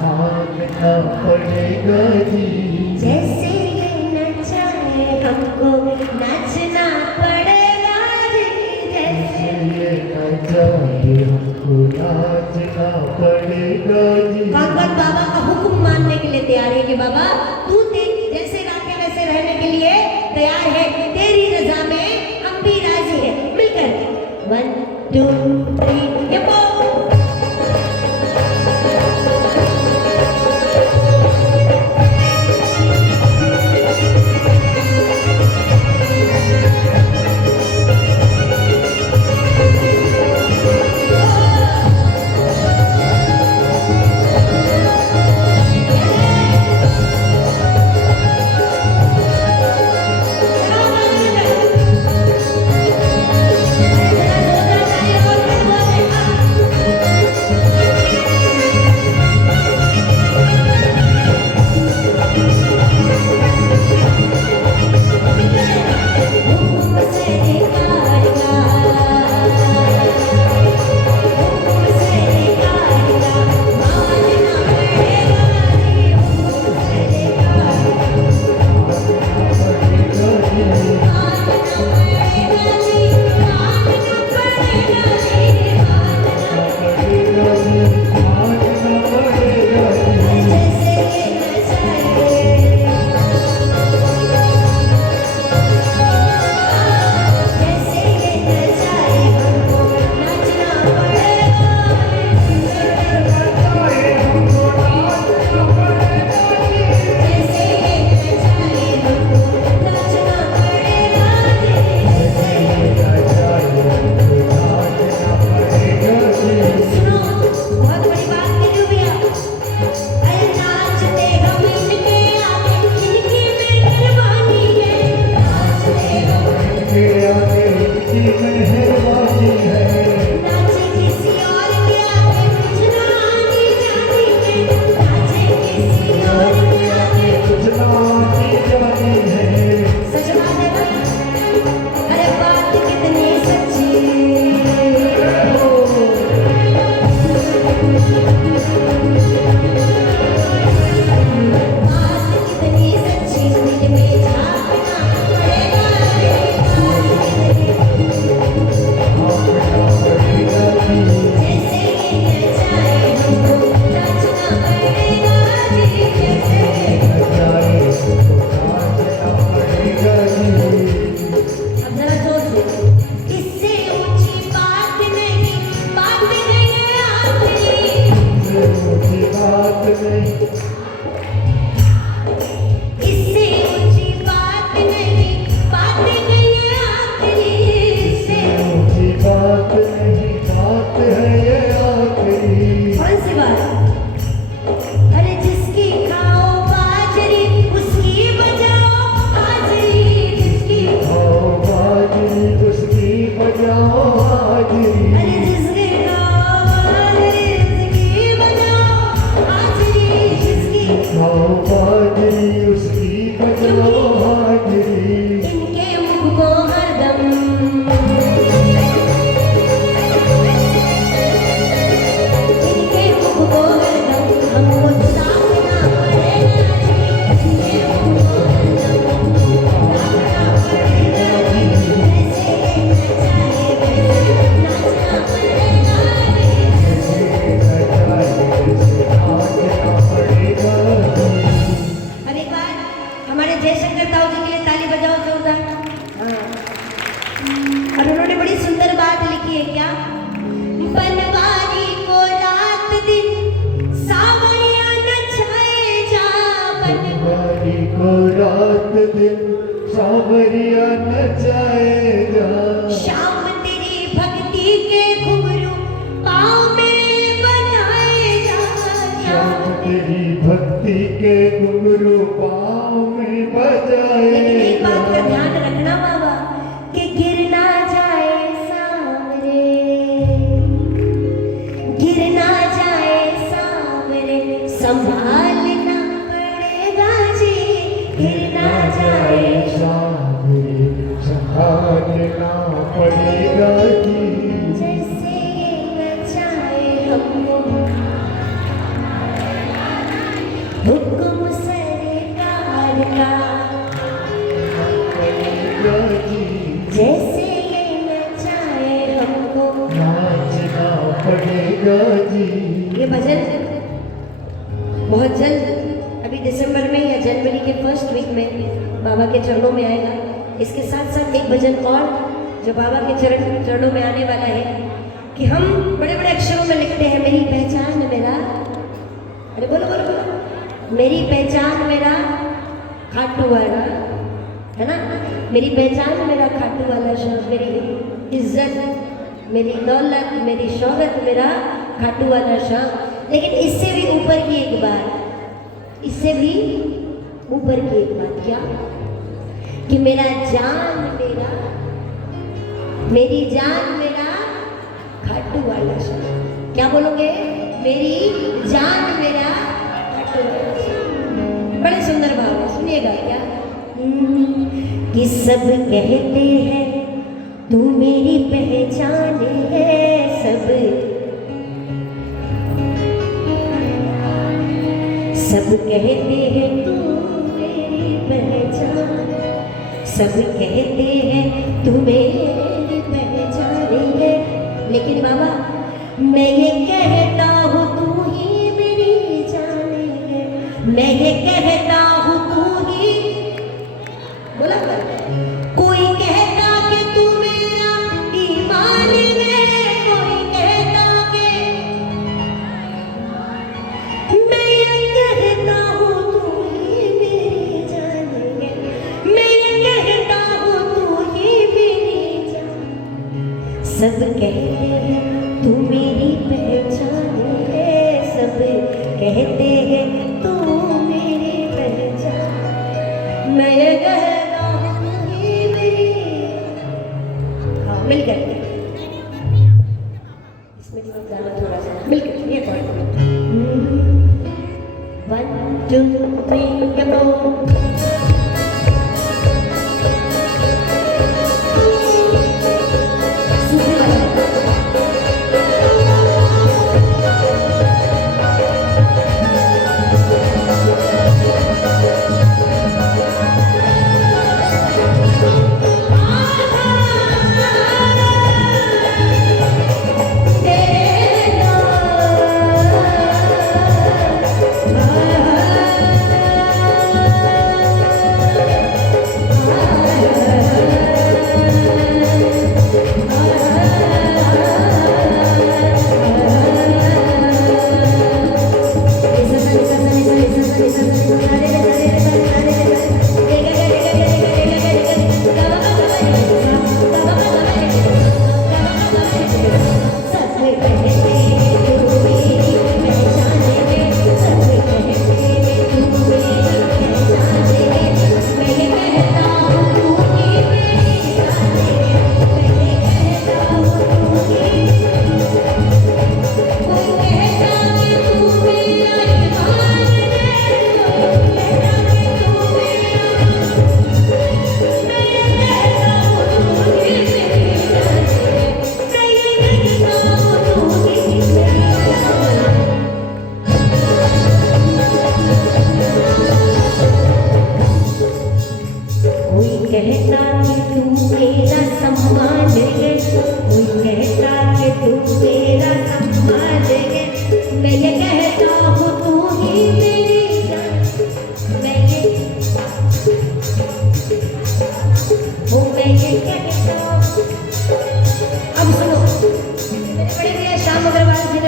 मानना पड़ेगा जी। जैसे ये नचाए हमको नाचना पड़ेगा जी, जैसे ये न जाए हमको नाचना पड़ेगा जी। भगवत बाबा का हुक्म मानने के लिए तैयार है कि बाबा तू जैसे राखे वैसे रहने के लिए तैयार है, तेरी रजा में हम भी राजी है। मिलकर 1 2 3 ये पो सावरिया नचाएगा। शाम तेरी भक्ति के घुंघरू पाँव में बनाएगा। शाम तेरी भक्ति के घुंघरू पाँव में बजाएगा। लेकिन एक बात का ध्यान रखना बाबा कि गिर ना जाए सांवरे, गिर ना जाए सांवरे, संभालना पड़ेगा जी, गिर ना जाए सांवरे, संभालना पड़ेगा जी। जैसे ये नचाए हमको हुक्म सरकार का, पड़ेगा जी। जैसे ये नचाए हमको नाचना पड़ेगा जी। ये भजन बहुत जल्द अभी दिसंबर में या जनवरी के फर्स्ट वीक में बाबा के चरणों में आएगा। इसके साथ साथ एक भजन और जो बाबा के चरणों में आने वाला है कि हम बड़े बड़े अक्षरों में लिखते हैं मेरी पहचान मेरा, अरे बोलो बोलो बोलो, मेरी पहचान मेरा खाटू वाला, है ना, मेरी पहचान मेरा खाटू वाला शब्द, मेरी इज्जत मेरी दौलत मेरी शौहरत मेरा खाटू वाला शब्द। लेकिन इससे भी ऊपर की एक बात, इससे भी ऊपर की एक बात क्या, कि मेरा जान मेरा, मेरी जान मेरा खाटू वाला शब्द। क्या बोलोगे? मेरी जान मेरा खाटू वाला शब्द। बड़े सुंदर भाव है, सुनिएगा क्या। कि सब कहते हैं तू मेरी पहचान है, सब कहते हैं तू मेरी पहचान, सब कहते हैं तू मेरी पहचान है। लेकिन बाबा मैं ये कहता हूँ तू ही मेरी जान है, मैं ये कहता हूँ तू ही, बोला कोई कहता कि तू मेरा ईमान है, कोई कहता कि मैं ये कहता हूँ तू ही मेरी जान है, मैं ये कहता हूँ तू ही मेरी जान। सब कहते हैं तू मेरी पहचान है, सब कहते हैं तू मेरी पहचान, मैं ये कहता हूँ तू ही मेरी। हाँ मिलकर इसमें गाना थोड़ा सा मिलकर ये पॉइंट 1 2 3 कम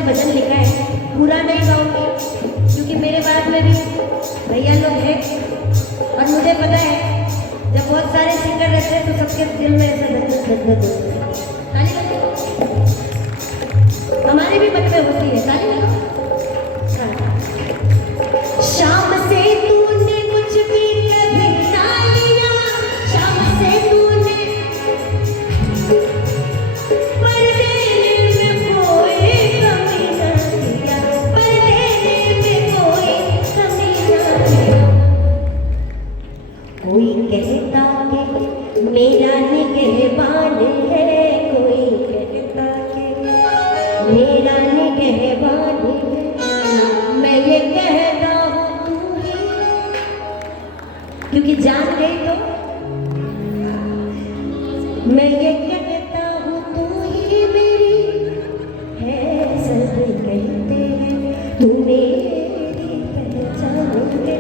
भजन लिखा है, पूरा नहीं गाऊंगी क्योंकि मेरे बाद में भी भैया लोग हैं और मुझे पता है जब बहुत सारे सिंगर रहते हैं तो सबके दिल में ऐसा धक ताली बजाओ, हमारे भी मन में होती है, ताली बजाओ। शाम से तूने कुछ भी कभी ना लिया, शाम से तूने कोई कहता कि मेरा निगहबान है, कोई कहता कि मेरा निगहबान है, मैं ये कहता हूँ तू ही, क्योंकि जान गई तो मैं ये कहता हूँ तू ही मेरी है, सब कहते हैं तू मेरी पहचान है,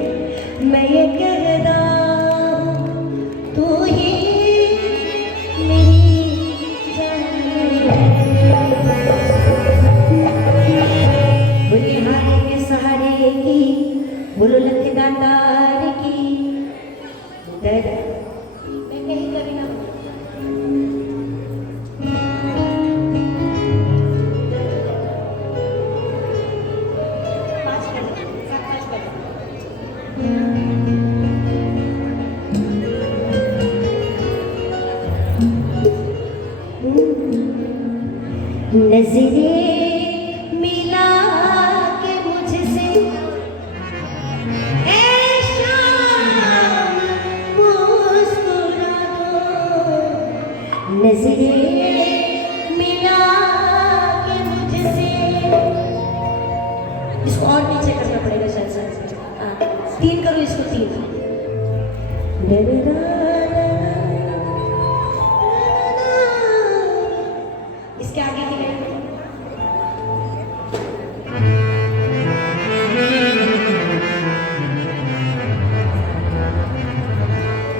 नजरें मिला के मुझसे ऐ शाम मुस्कुरा दो, नजरें मिला के मुझसे। इसको और नीचे करना पड़ेगा शायद शायद। तीन करो इसको, तीन। इसके आगे की लाइन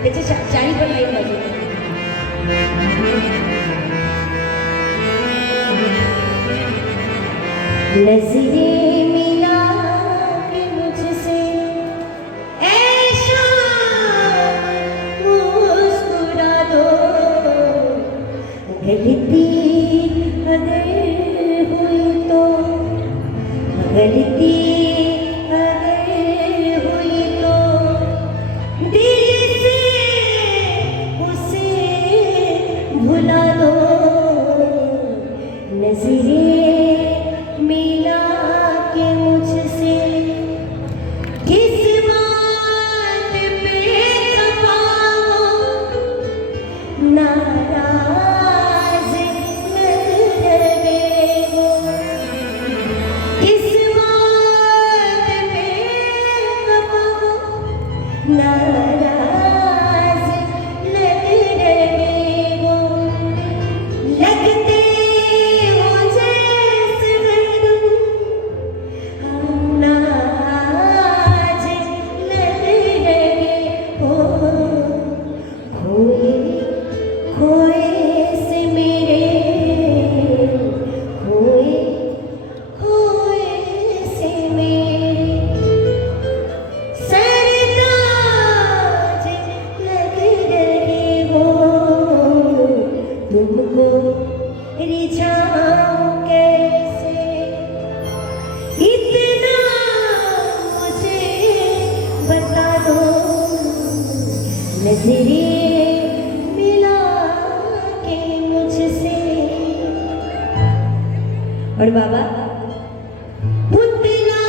देखिए, चारी पर लाइन बजे। नजरें मिला के मुझसे ऐ शाम मुस्कुरा दो, गलती अगर हुई तो, गलती अगर हुई तो दिल से उसे भुला दो, नजरें मिला के मुझसे। किस बात पे खफा हो, नाराज लग रहे हो, किस बात पे खफा हो, नाराज लग रहे हो, लगते हो जैसे हरदम हम नाज लग रहे हो, खोए खोए से मेरे, खोए खोए से मेरे सरताज लग रहे हो, तुमको रिझाऊं कैसे, इतना मुझे बता दो, नजरें मिला के मुझसे। और बाबा, पुतला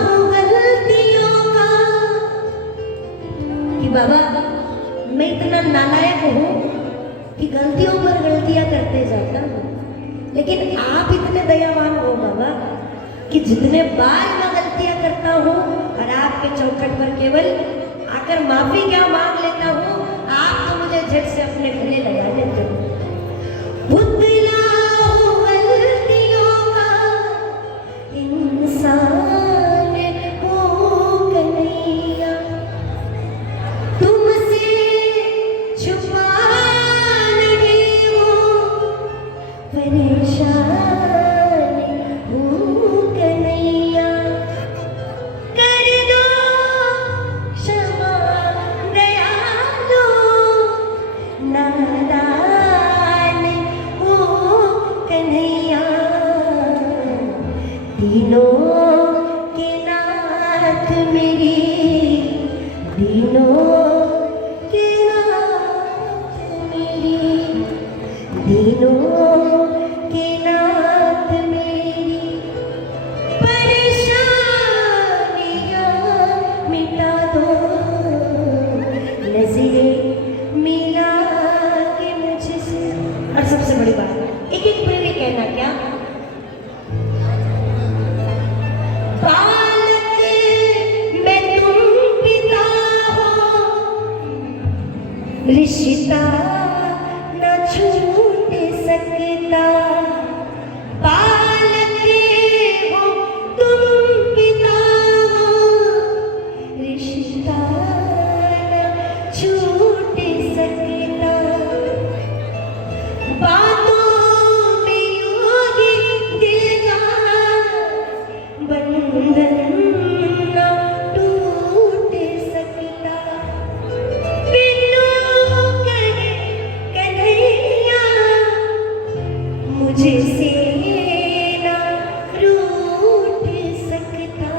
हूँ गलतियों का, कि बाबा मैं इतना नालायक हूँ कि गलतियों पर गलतियां करते जाता हूँ, लेकिन आप इतने दयावान हो बाबा कि जितने बार मैं गलतियां करता हूँ और आपके चौखट पर केवल आकर माफी क्या मांग लेता हूँ, आप तो मुझे झट से अपने गले लगा लेते हो। पुतला हूँ गलतियों का, इंसान हो कन्हैया, तुमसे छुपा नहीं हूँ, परेशान हूँ कन्हैया, कर दो क्षमा दयालु, नादान हूँ कन्हैया, तीनों के नाथ मेरी, तीनों के नाथ मेरी, तीनों के नाथ मेरी परेशानियां मिटा दो, नजरें मिला के मुझसे। और सबसे बड़ी बात, एक एक प्रेमी कहना क्या, बालक में तुम पिता हो, रिश्ता न छूट सकता, बालक हो तुम पिता हो, रिश्ता न छूट सकता, बातों में यूं ही दिल का बंधन न टूट सकता, बिनु कहे कन्हैया मुझसे ना रूठ सकता।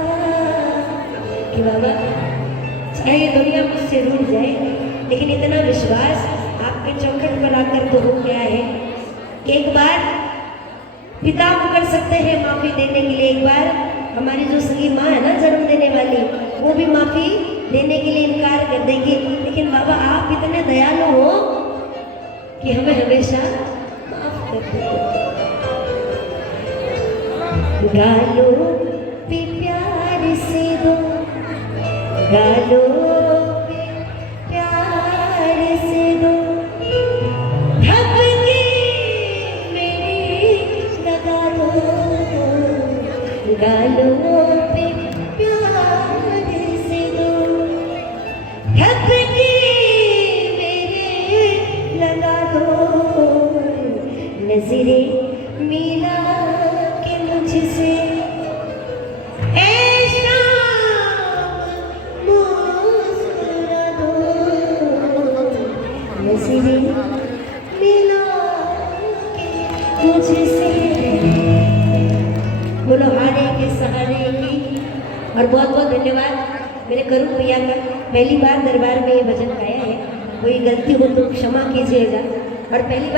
कि बाबा चाहे ये दुनिया मुझसे रूठ जाए, लेकिन इतना विश्वास आपके चौखट पर आकर तो हो गया है कि एक बार पिता कर सकते हैं माफी देने के लिए। एक बार हमारी जो सगी माँ है ना जन्म देने वाली, वो भी माफी देने के लिए इनकार कर देगी, लेकिन बाबा आप इतने दयालु हो कि हमें हमेशा माफ कर देते। गालों पे प्यार से दो, गालों पे प्यार से दो, हक की मेरी लगा दो, गालों पे प्यार से दो, हक की मेरे लगा दो, नजरें मिला के मुझसे ऐ शाम मुस्कुरा दो, नजरें मिला के मुझसे। बोलो हारे के सहारे की। और बहुत बहुत धन्यवाद मेरे करुण भैया का, पहली बार दरबार में ये भजन गाया है, कोई गलती हो तो क्षमा कीजिएगा। और पहली बार